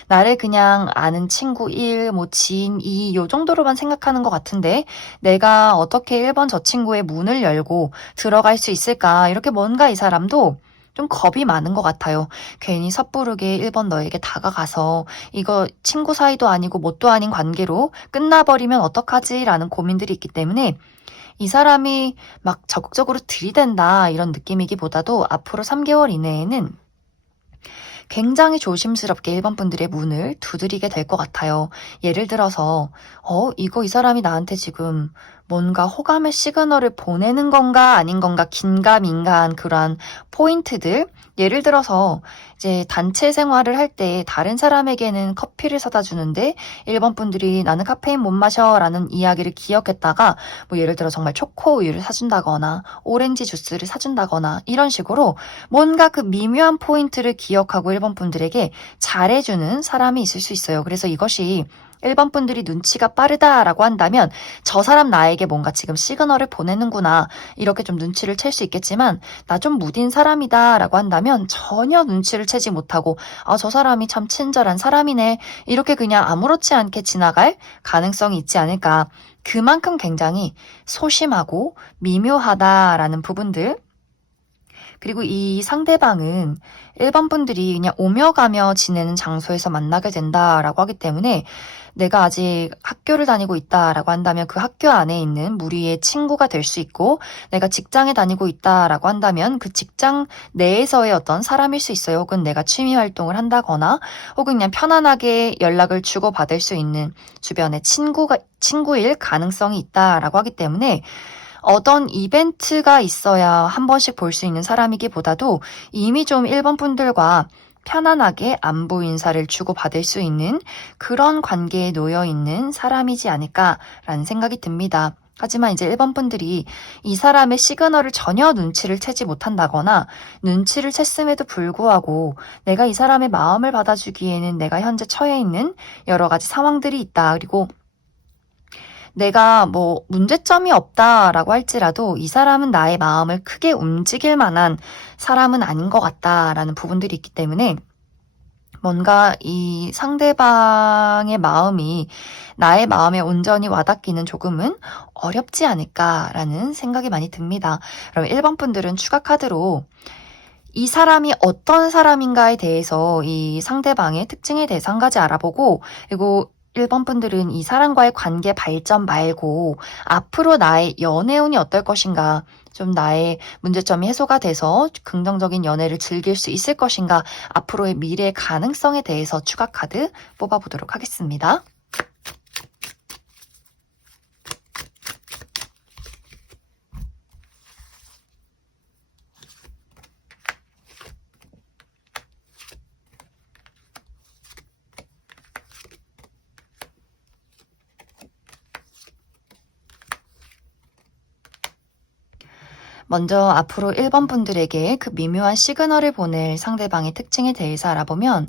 나를 그냥 아는 친구 1, 뭐 지인 2, 요 정도로만 생각하는 것 같은데 내가 어떻게 1번 저 친구의 문을 열고 들어갈 수 있을까? 이렇게 뭔가 이 사람도 좀 겁이 많은 것 같아요. 괜히 섣부르게 1번 너에게 다가가서 이거 친구 사이도 아니고 뭣도 아닌 관계로 끝나버리면 어떡하지? 라는 고민들이 있기 때문에 이 사람이 막 적극적으로 들이댄다 이런 느낌이기보다도 앞으로 3개월 이내에는 굉장히 조심스럽게 1번 분들의 문을 두드리게 될 것 같아요. 예를 들어서 이거 이 사람이 나한테 지금 뭔가 호감의 시그널을 보내는 건가 아닌 건가 긴가민가한 그러한 포인트들. 예를 들어서 이제 단체 생활을 할 때 다른 사람에게는 커피를 사다 주는데 1번 분들이 나는 카페인 못 마셔 라는 이야기를 기억했다가 뭐 예를 들어 정말 초코 우유를 사준다거나 오렌지 주스를 사준다거나 이런 식으로 뭔가 그 미묘한 포인트를 기억하고 1번 분들에게 잘해주는 사람이 있을 수 있어요. 그래서 이것이 1번 분들이 눈치가 빠르다라고 한다면 저 사람 나에게 뭔가 지금 시그널을 보내는구나 이렇게 좀 눈치를 챌 수 있겠지만 나 좀 무딘 사람이다라고 한다면 전혀 눈치를 채지 못하고 저 사람이 참 친절한 사람이네 이렇게 그냥 아무렇지 않게 지나갈 가능성이 있지 않을까. 그만큼 굉장히 소심하고 미묘하다라는 부분들 그리고 이 상대방은 1번 분들이 그냥 오며 가며 지내는 장소에서 만나게 된다라고 하기 때문에 내가 아직 학교를 다니고 있다라고 한다면 그 학교 안에 있는 무리의 친구가 될 수 있고 내가 직장에 다니고 있다라고 한다면 그 직장 내에서의 어떤 사람일 수 있어요. 혹은 내가 취미 활동을 한다거나 혹은 그냥 편안하게 연락을 주고받을 수 있는 주변의 친구일 가능성이 있다라고 하기 때문에 어떤 이벤트가 있어야 한 번씩 볼 수 있는 사람이기보다도 이미 좀 1번 분들과 편안하게 안부 인사를 주고받을 수 있는 그런 관계에 놓여 있는 사람이지 않을까라는 생각이 듭니다. 하지만 이제 1번 분들이 이 사람의 시그널을 전혀 눈치를 채지 못한다거나 눈치를 챘음에도 불구하고 내가 이 사람의 마음을 받아주기에는 내가 현재 처해 있는 여러 가지 상황들이 있다. 그리고 내가 뭐 문제점이 없다라고 할지라도 이 사람은 나의 마음을 크게 움직일 만한 사람은 아닌 것 같다라는 부분들이 있기 때문에 뭔가 이 상대방의 마음이 나의 마음에 온전히 와닿기는 조금은 어렵지 않을까라는 생각이 많이 듭니다. 그럼 1번 분들은 추가 카드로 이 사람이 어떤 사람인가에 대해서 이 상대방의 특징에 대해서 한 가지 알아보고 그리고 1번 분들은 이 사람과의 관계 발전 말고 앞으로 나의 연애운이 어떨 것인가 좀 나의 문제점이 해소가 돼서 긍정적인 연애를 즐길 수 있을 것인가 앞으로의 미래의 가능성에 대해서 추가 카드 뽑아보도록 하겠습니다. 먼저 앞으로 1번 분들에게 그 미묘한 시그널을 보낼 상대방의 특징에 대해서 알아보면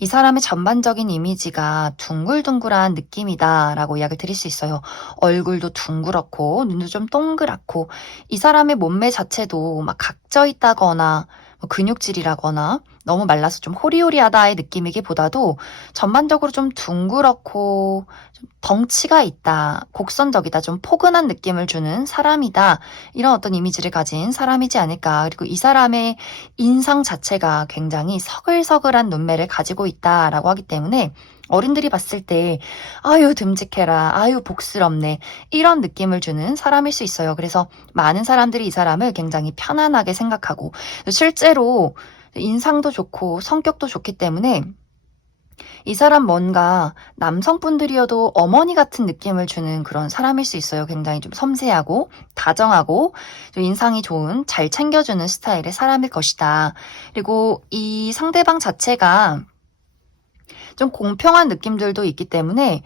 이 사람의 전반적인 이미지가 둥글둥글한 느낌이다 라고 이야기를 드릴 수 있어요. 얼굴도 둥그렇고 눈도 좀 동그랗고 이 사람의 몸매 자체도 막 각져 있다거나 뭐 근육질이라거나 너무 말라서 좀 호리호리하다의 느낌이기보다도 전반적으로 좀 둥그렇고 좀 덩치가 있다, 곡선적이다, 좀 포근한 느낌을 주는 사람이다. 이런 어떤 이미지를 가진 사람이지 않을까. 그리고 이 사람의 인상 자체가 굉장히 서글서글한 눈매를 가지고 있다라고 하기 때문에 어른들이 봤을 때 아유 듬직해라, 아유 복스럽네 이런 느낌을 주는 사람일 수 있어요. 그래서 많은 사람들이 이 사람을 굉장히 편안하게 생각하고 실제로 인상도 좋고 성격도 좋기 때문에 이 사람 뭔가 남성분들이어도 어머니 같은 느낌을 주는 그런 사람일 수 있어요. 굉장히 좀 섬세하고 다정하고 좀 인상이 좋은, 잘 챙겨주는 스타일의 사람일 것이다. 그리고 이 상대방 자체가 좀 공평한 느낌들도 있기 때문에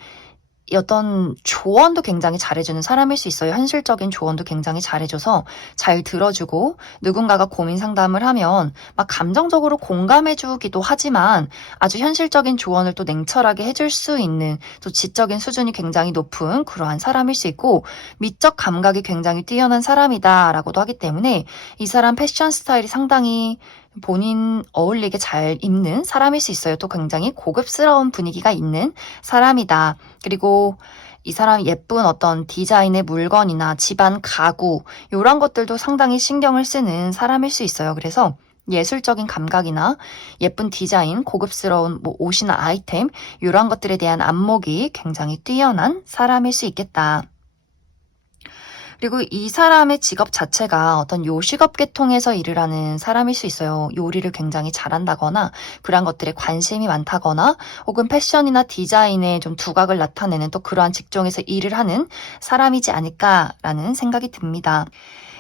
이 어떤 조언도 굉장히 잘해주는 사람일 수 있어요. 현실적인 조언도 굉장히 잘해줘서 잘 들어주고 누군가가 고민 상담을 하면 막 감정적으로 공감해주기도 하지만 아주 현실적인 조언을 또 냉철하게 해줄 수 있는 또 지적인 수준이 굉장히 높은 그러한 사람일 수 있고 미적 감각이 굉장히 뛰어난 사람이다라고도 하기 때문에 이 사람 패션 스타일이 상당히 본인 어울리게 잘 입는 사람일 수 있어요. 또 굉장히 고급스러운 분위기가 있는 사람이다. 그리고 이 사람 예쁜 어떤 디자인의 물건이나 집안 가구 이런 것들도 상당히 신경을 쓰는 사람일 수 있어요. 그래서 예술적인 감각이나 예쁜 디자인, 고급스러운 뭐 옷이나 아이템 이런 것들에 대한 안목이 굉장히 뛰어난 사람일 수 있겠다. 그리고 이 사람의 직업 자체가 어떤 요식업 계통에서 일을 하는 사람일 수 있어요. 요리를 굉장히 잘한다거나 그러한 것들에 관심이 많다거나 혹은 패션이나 디자인에 좀 두각을 나타내는 또 그러한 직종에서 일을 하는 사람이지 않을까라는 생각이 듭니다.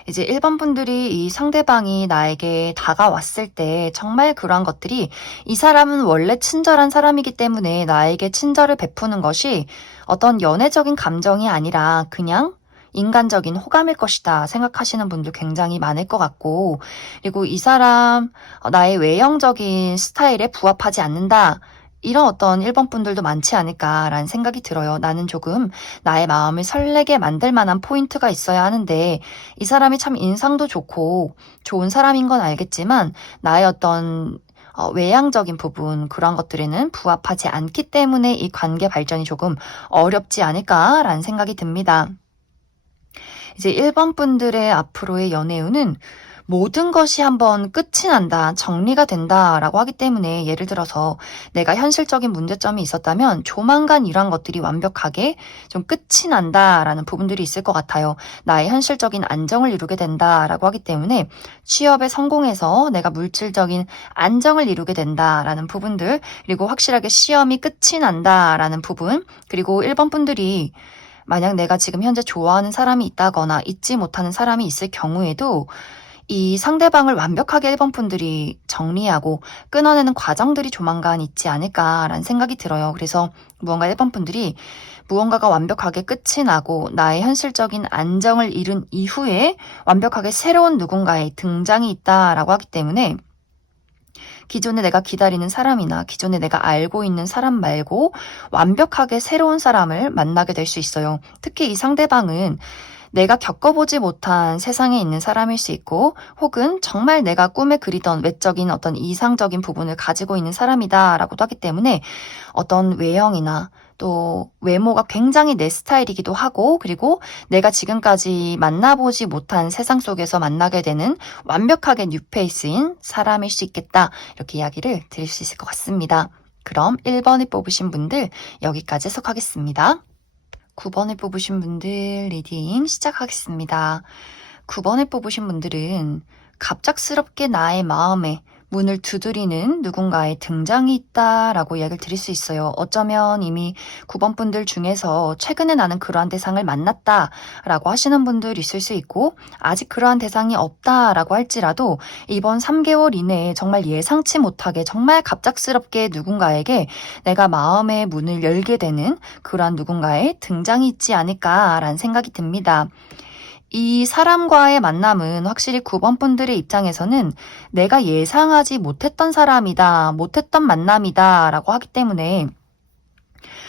이제 1번 분들이 이 상대방이 나에게 다가왔을 때 정말 그러한 것들이 이 사람은 원래 친절한 사람이기 때문에 나에게 친절을 베푸는 것이 어떤 연애적인 감정이 아니라 그냥 인간적인 호감일 것이다 생각하시는 분들 굉장히 많을 것 같고 그리고 이 사람 나의 외형적인 스타일에 부합하지 않는다. 이런 어떤 1번 분들도 많지 않을까라는 생각이 들어요. 나는 조금 나의 마음을 설레게 만들 만한 포인트가 있어야 하는데 이 사람이 참 인상도 좋고 좋은 사람인 건 알겠지만 나의 어떤 외향적인 부분 그런 것들에는 부합하지 않기 때문에 이 관계 발전이 조금 어렵지 않을까라는 생각이 듭니다. 이제 1번 분들의 앞으로의 연애운은 모든 것이 한번 끝이 난다, 정리가 된다라고 하기 때문에 예를 들어서 내가 현실적인 문제점이 있었다면 조만간 이러한 것들이 완벽하게 좀 끝이 난다라는 부분들이 있을 것 같아요. 나의 현실적인 안정을 이루게 된다라고 하기 때문에 취업에 성공해서 내가 물질적인 안정을 이루게 된다라는 부분들 그리고 확실하게 시험이 끝이 난다라는 부분 그리고 1번 분들이 만약 내가 지금 현재 좋아하는 사람이 있다거나 잊지 못하는 사람이 있을 경우에도 이 상대방을 완벽하게 1번 분들이 정리하고 끊어내는 과정들이 조만간 있지 않을까라는 생각이 들어요. 그래서 무언가 1번 분들이 무언가가 완벽하게 끝이 나고 나의 현실적인 안정을 이룬 이후에 완벽하게 새로운 누군가의 등장이 있다라고 하기 때문에 기존에 내가 기다리는 사람이나 기존에 내가 알고 있는 사람 말고 완벽하게 새로운 사람을 만나게 될 수 있어요. 특히 이 상대방은 내가 겪어보지 못한 세상에 있는 사람일 수 있고 혹은 정말 내가 꿈에 그리던 외적인 어떤 이상적인 부분을 가지고 있는 사람이다라고도 하기 때문에 어떤 외형이나 또 외모가 굉장히 내 스타일이기도 하고 그리고 내가 지금까지 만나보지 못한 세상 속에서 만나게 되는 완벽하게 뉴페이스인 사람일 수 있겠다 이렇게 이야기를 드릴 수 있을 것 같습니다. 그럼 1번을 뽑으신 분들 여기까지 해석하겠습니다. 9번을 뽑으신 분들 리딩 시작하겠습니다. 9번을 뽑으신 분들은 갑작스럽게 나의 마음에 문을 두드리는 누군가의 등장이 있다라고 이야기를 드릴 수 있어요. 어쩌면 이미 9번 분들 중에서 최근에 나는 그러한 대상을 만났다라고 하시는 분들 있을 수 있고 아직 그러한 대상이 없다라고 할지라도 이번 3개월 이내에 정말 예상치 못하게 정말 갑작스럽게 누군가에게 내가 마음의 문을 열게 되는 그러한 누군가의 등장이 있지 않을까라는 생각이 듭니다. 이 사람과의 만남은 확실히 9번 분들의 입장에서는 내가 예상하지 못했던 사람이다, 못했던 만남이다 라고 하기 때문에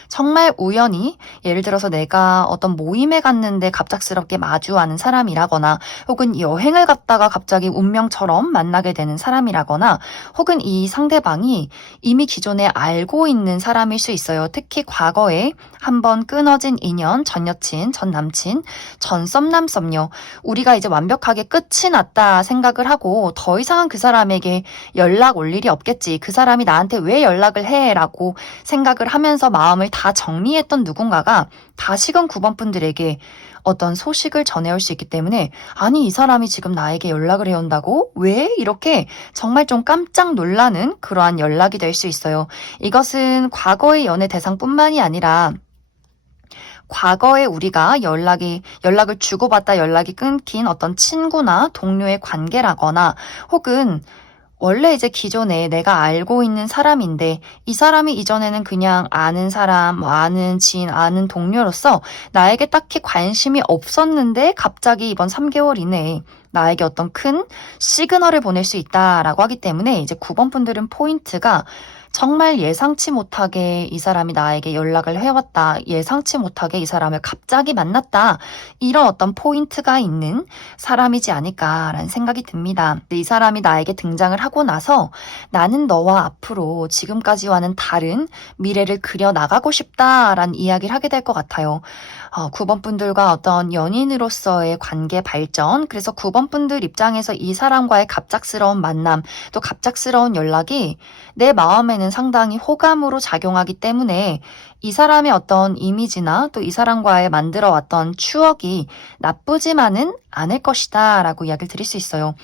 정말 우연히 예를 들어서 내가 어떤 모임에 갔는데 갑작스럽게 마주하는 사람이라거나 혹은 여행을 갔다가 갑자기 운명처럼 만나게 되는 사람이라거나 혹은 이 상대방이 이미 기존에 알고 있는 사람일 수 있어요. 특히 과거에 한번 끊어진 인연, 전 여친, 전 남친, 전 썸남 썸녀 우리가 이제 완벽하게 끝이 났다 생각을 하고 더 이상은 그 사람에게 연락 올 일이 없겠지. 그 사람이 나한테 왜 연락을 해? 라고 생각을 하면서 마음을 다 정리했던 누군가가 다시금 9번 분들에게 어떤 소식을 전해올 수 있기 때문에 아니 이 사람이 지금 나에게 연락을 해온다고? 왜? 이렇게 정말 좀 깜짝 놀라는 그러한 연락이 될 수 있어요. 이것은 과거의 연애 대상뿐만이 아니라 과거에 우리가 연락을 주고받다 연락이 끊긴 어떤 친구나 동료의 관계라거나 혹은 원래 이제 기존에 내가 알고 있는 사람인데 이 사람이 이전에는 그냥 아는 사람, 아는 지인, 아는 동료로서 나에게 딱히 관심이 없었는데 갑자기 이번 3개월 이내에 나에게 어떤 큰 시그널을 보낼 수 있다라고 하기 때문에 이제 9번 분들은 포인트가 정말 예상치 못하게 이 사람이 나에게 연락을 해왔다. 예상치 못하게 이 사람을 갑자기 만났다. 이런 어떤 포인트가 있는 사람이지 않을까라는 생각이 듭니다. 이 사람이 나에게 등장을 하고 나서 나는 너와 앞으로 지금까지와는 다른 미래를 그려나가고 싶다라는 이야기를 하게 될 것 같아요. 9번 분들과 어떤 연인으로서의 관계 발전, 그래서 9번 분들 입장에서 이 사람과의 갑작스러운 만남, 또 갑작스러운 연락이 내 마음에는 상당히 호감으로 작용하기 때문에 이 사람의 어떤 이미지나 또 이 사람과의 만들어왔던 추억이 나쁘지만은 않을 것이다 라고 이야기를 드릴 수 있어요.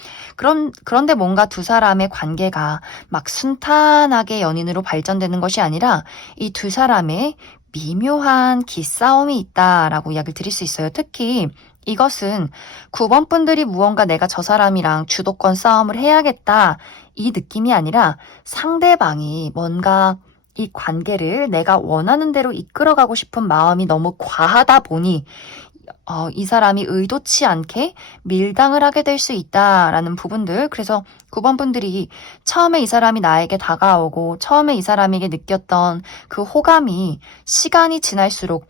그런데 뭔가 두 사람의 관계가 막 순탄하게 연인으로 발전되는 것이 아니라 이 두 사람의 미묘한 기싸움이 있다라고 이야기를 드릴 수 있어요. 특히 이것은 9번 분들이 무언가 내가 저 사람이랑 주도권 싸움을 해야겠다 이 느낌이 아니라 상대방이 뭔가 이 관계를 내가 원하는 대로 이끌어가고 싶은 마음이 너무 과하다 보니 이 사람이 의도치 않게 밀당을 하게 될 수 있다라는 부분들. 그래서 9번 분들이 처음에 이 사람이 나에게 다가오고 처음에 이 사람에게 느꼈던 그 호감이 시간이 지날수록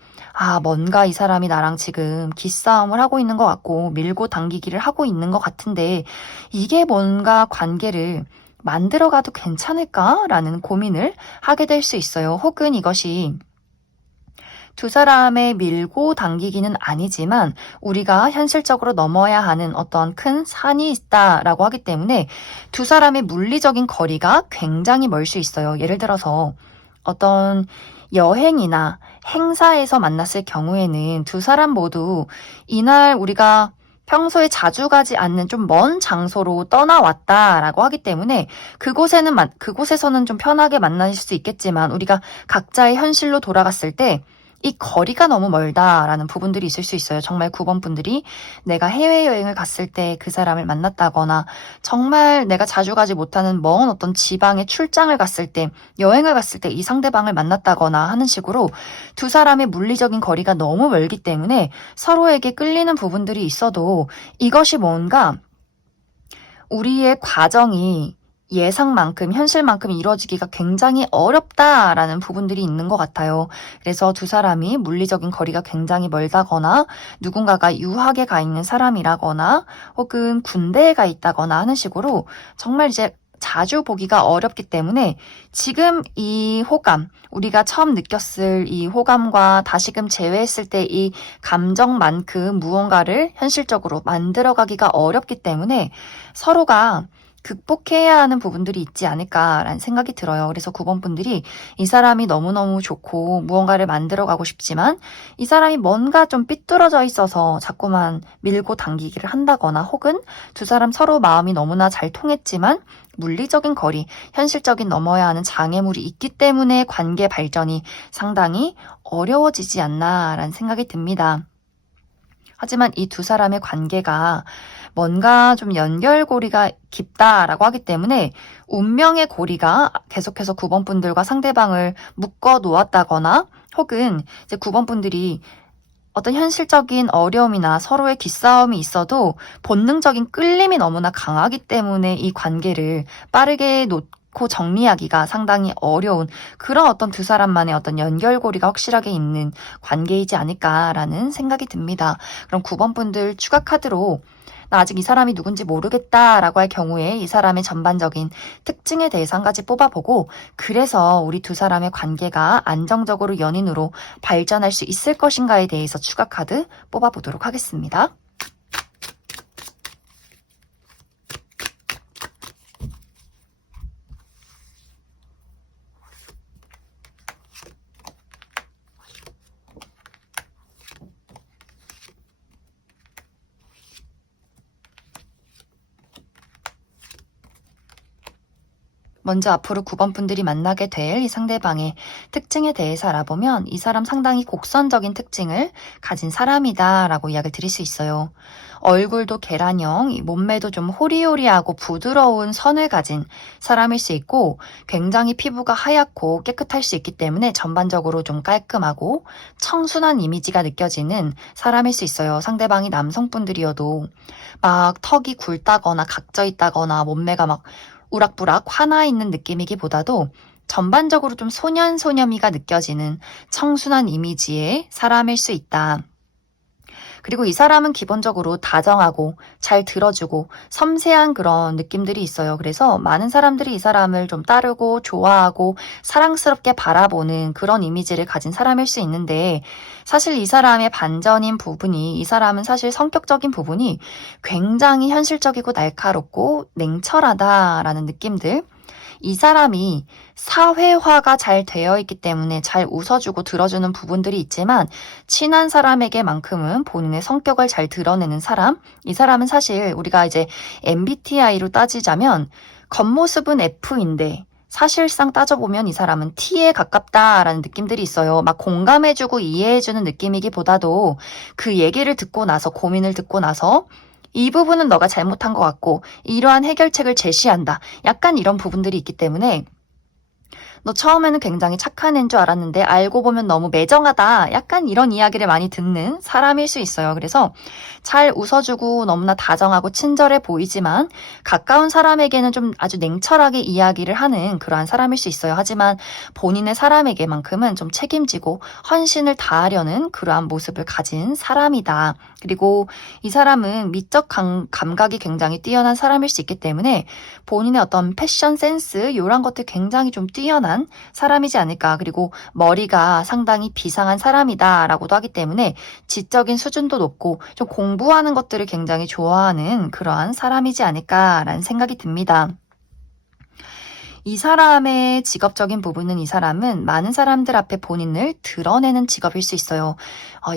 뭔가 이 사람이 나랑 지금 기싸움을 하고 있는 것 같고 밀고 당기기를 하고 있는 것 같은데 이게 뭔가 관계를 만들어가도 괜찮을까라는 고민을 하게 될 수 있어요. 혹은 이것이 두 사람의 밀고 당기기는 아니지만 우리가 현실적으로 넘어야 하는 어떤 큰 산이 있다라고 하기 때문에 두 사람의 물리적인 거리가 굉장히 멀 수 있어요. 예를 들어서 어떤 여행이나 행사에서 만났을 경우에는 두 사람 모두 이날 우리가 평소에 자주 가지 않는 좀 먼 장소로 떠나왔다라고 하기 때문에 그곳에서는 좀 편하게 만나실 수 있겠지만 우리가 각자의 현실로 돌아갔을 때 이 거리가 너무 멀다라는 부분들이 있을 수 있어요. 정말 9번 분들이 내가 해외여행을 갔을 때 그 사람을 만났다거나 정말 내가 자주 가지 못하는 먼 어떤 지방에 출장을 갔을 때 여행을 갔을 때 이 상대방을 만났다거나 하는 식으로 두 사람의 물리적인 거리가 너무 멀기 때문에 서로에게 끌리는 부분들이 있어도 이것이 뭔가 우리의 과정이 예상만큼, 현실만큼 이루어지기가 굉장히 어렵다라는 부분들이 있는 것 같아요. 그래서 두 사람이 물리적인 거리가 굉장히 멀다거나 누군가가 유학에 가 있는 사람이라거나 혹은 군대에 가 있다거나 하는 식으로 정말 이제 자주 보기가 어렵기 때문에 지금 이 호감, 우리가 처음 느꼈을 이 호감과 다시금 재회했을 때 이 감정만큼 무언가를 현실적으로 만들어가기가 어렵기 때문에 서로가 극복해야 하는 부분들이 있지 않을까라는 생각이 들어요. 그래서 9번 분들이 이 사람이 너무너무 좋고 무언가를 만들어가고 싶지만 이 사람이 뭔가 좀 삐뚤어져 있어서 자꾸만 밀고 당기기를 한다거나 혹은 두 사람 서로 마음이 너무나 잘 통했지만 물리적인 거리, 현실적인 넘어야 하는 장애물이 있기 때문에 관계 발전이 상당히 어려워지지 않나라는 생각이 듭니다. 하지만 이 두 사람의 관계가 뭔가 좀 연결고리가 깊다라고 하기 때문에 운명의 고리가 계속해서 9번 분들과 상대방을 묶어 놓았다거나 혹은 이제 9번 분들이 어떤 현실적인 어려움이나 서로의 기싸움이 있어도 본능적인 끌림이 너무나 강하기 때문에 이 관계를 빠르게 놓고 정리하기가 상당히 어려운 그런 어떤 두 사람만의 어떤 연결고리가 확실하게 있는 관계이지 않을까라는 생각이 듭니다. 그럼 9번 분들 추가 카드로 나 아직 이 사람이 누군지 모르겠다라고 할 경우에 이 사람의 전반적인 특징에 대해서 한 가지 뽑아보고 그래서 우리 두 사람의 관계가 안정적으로 연인으로 발전할 수 있을 것인가에 대해서 추가 카드 뽑아보도록 하겠습니다. 먼저 앞으로 9번 분들이 만나게 될 이 상대방의 특징에 대해서 알아보면 이 사람 상당히 곡선적인 특징을 가진 사람이다라고 이야기를 드릴 수 있어요. 얼굴도 계란형, 이 몸매도 좀 호리호리하고 부드러운 선을 가진 사람일 수 있고 굉장히 피부가 하얗고 깨끗할 수 있기 때문에 전반적으로 좀 깔끔하고 청순한 이미지가 느껴지는 사람일 수 있어요. 상대방이 남성분들이어도 막 턱이 굵다거나 각져 있다거나 몸매가 막 우락부락 화나 있는 느낌이기보다도 전반적으로 좀 소년소녀미가 느껴지는 청순한 이미지의 사람일 수 있다. 그리고 이 사람은 기본적으로 다정하고 잘 들어주고 섬세한 그런 느낌들이 있어요. 그래서 많은 사람들이 이 사람을 좀 따르고 좋아하고 사랑스럽게 바라보는 그런 이미지를 가진 사람일 수 있는데 사실 이 사람의 반전인 부분이 이 사람은 사실 성격적인 부분이 굉장히 현실적이고 날카롭고 냉철하다라는 느낌들 이 사람이 사회화가 잘 되어 있기 때문에 잘 웃어주고 들어주는 부분들이 있지만 친한 사람에게만큼은 본인의 성격을 잘 드러내는 사람 이 사람은 사실 우리가 이제 MBTI로 따지자면 겉모습은 F인데 사실상 따져보면 이 사람은 T에 가깝다라는 느낌들이 있어요. 막 공감해주고 이해해주는 느낌이기보다도 그 얘기를 듣고 나서 고민을 듣고 나서 이 부분은 너가 잘못한 것 같고 이러한 해결책을 제시한다. 약간 이런 부분들이 있기 때문에 너 처음에는 굉장히 착한 애인 줄 알았는데 알고 보면 너무 매정하다. 약간 이런 이야기를 많이 듣는 사람일 수 있어요. 그래서 잘 웃어주고 너무나 다정하고 친절해 보이지만 가까운 사람에게는 좀 아주 냉철하게 이야기를 하는 그러한 사람일 수 있어요. 하지만 본인의 사람에게만큼은 좀 책임지고 헌신을 다하려는 그러한 모습을 가진 사람이다. 그리고 이 사람은 미적 감각이 굉장히 뛰어난 사람일 수 있기 때문에 본인의 어떤 패션 센스 이런 것들 굉장히 좀 뛰어난 사람이지 않을까. 그리고 머리가 상당히 비상한 사람이다라고도 하기 때문에 지적인 수준도 높고 좀 공부하는 것들을 굉장히 좋아하는 그러한 사람이지 않을까라는 생각이 듭니다. 이 사람의 직업적인 부분은 이 사람은 많은 사람들 앞에 본인을 드러내는 직업일 수 있어요.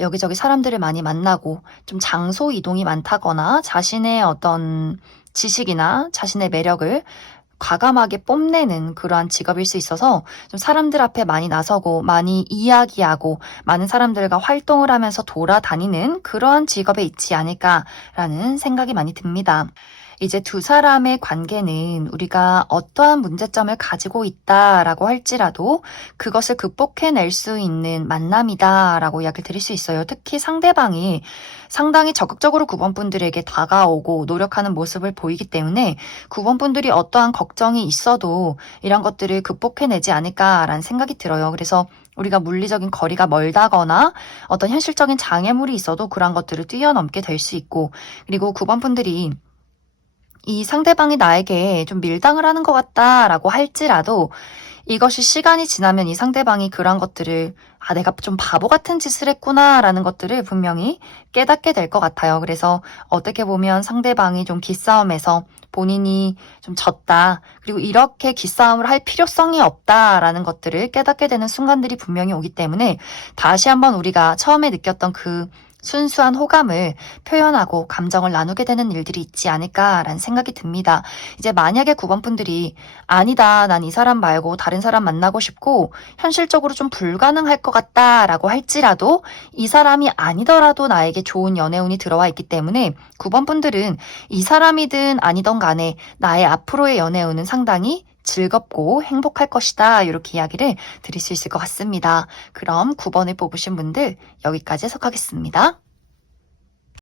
여기저기 사람들을 많이 만나고 좀 장소 이동이 많다거나 자신의 어떤 지식이나 자신의 매력을 과감하게 뽐내는 그러한 직업일 수 있어서 좀 사람들 앞에 많이 나서고 많이 이야기하고 많은 사람들과 활동을 하면서 돌아다니는 그러한 직업에 있지 않을까라는 생각이 많이 듭니다. 이제 두 사람의 관계는 우리가 어떠한 문제점을 가지고 있다라고 할지라도 그것을 극복해낼 수 있는 만남이다라고 이야기를 드릴 수 있어요. 특히 상대방이 상당히 적극적으로 9번 분들에게 다가오고 노력하는 모습을 보이기 때문에 9번 분들이 어떠한 걱정이 있어도 이런 것들을 극복해내지 않을까라는 생각이 들어요. 그래서 우리가 물리적인 거리가 멀다거나 어떤 현실적인 장애물이 있어도 그런 것들을 뛰어넘게 될 수 있고 그리고 9번 분들이 이 상대방이 나에게 좀 밀당을 하는 것 같다라고 할지라도 이것이 시간이 지나면 이 상대방이 그런 것들을 내가 좀 바보 같은 짓을 했구나라는 것들을 분명히 깨닫게 될 것 같아요. 그래서 어떻게 보면 상대방이 좀 기싸움에서 본인이 좀 졌다. 그리고 이렇게 기싸움을 할 필요성이 없다라는 것들을 깨닫게 되는 순간들이 분명히 오기 때문에 다시 한번 우리가 처음에 느꼈던 그 순수한 호감을 표현하고 감정을 나누게 되는 일들이 있지 않을까라는 생각이 듭니다. 이제 만약에 9번 분들이 아니다, 난 이 사람 말고 다른 사람 만나고 싶고 현실적으로 좀 불가능할 것 같다라고 할지라도 이 사람이 아니더라도 나에게 좋은 연애운이 들어와 있기 때문에 9번 분들은 이 사람이든 아니던 간에 나의 앞으로의 연애운은 상당히 즐겁고 행복할 것이다. 이렇게 이야기를 드릴 수 있을 것 같습니다. 그럼 9번을 뽑으신 분들 여기까지 해석하겠습니다.